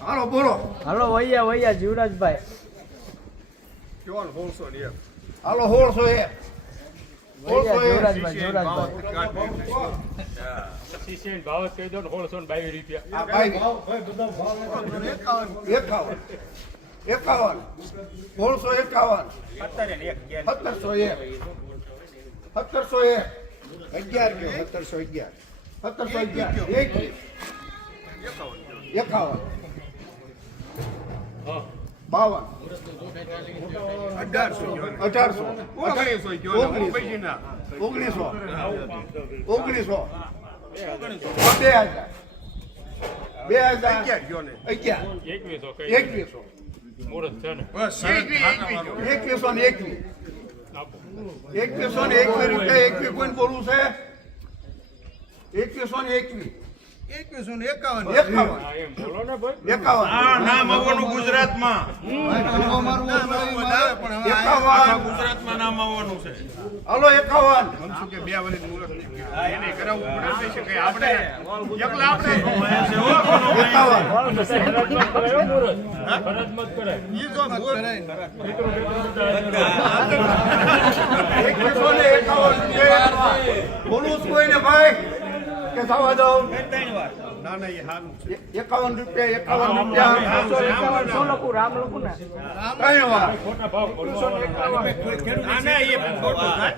હાલો બોલો. હાલો વૈયા વૈયા જીવરાજભાઈ. હાલો હોલસો ને હાલો હોલસો એ. રૂપિયા. એકાવન. એકાવન સોળસો એકાવન. સત્તરસો એક. અગિયાર કયો? સત્તરસો અગિયાર. સત્તરસો અગિયાર. એકાવન. બાવન. અઢારસો અઢારસો. ઓગણીસો ઓગણીસો. બે હજાર. બે હજાર. અગિયાર એકવીસો એકવીસો. ને? એકવીસો ને એકવીસ. ને એકવીસ રૂપિયા એકવીસ કોઈને બોલવું છે. એકવીસો ને એકવીસ. એકવીસો ને એકાવન. એકાવન. હા એમ. બોલો ને ભાઈ. એકાવન. નામ આવવાનું ગુજરાતમાં. નામ આવવાનું છે. હલો એકાવન. એકાવન. ફરજમાં કરાયો મુહૂર્ત ફરજમાં જ કરાય. મિત્રો મિત્રો બધા એકવીસો એકાવન રૂપિયા કોઈને ભાઈ. કે થવા દઉં એ- એકાવન રૂપિયા એકાવન રૂપિયા. શું લખું રામ લખું ને કઈ વાર જો ને બોલ્યા રે?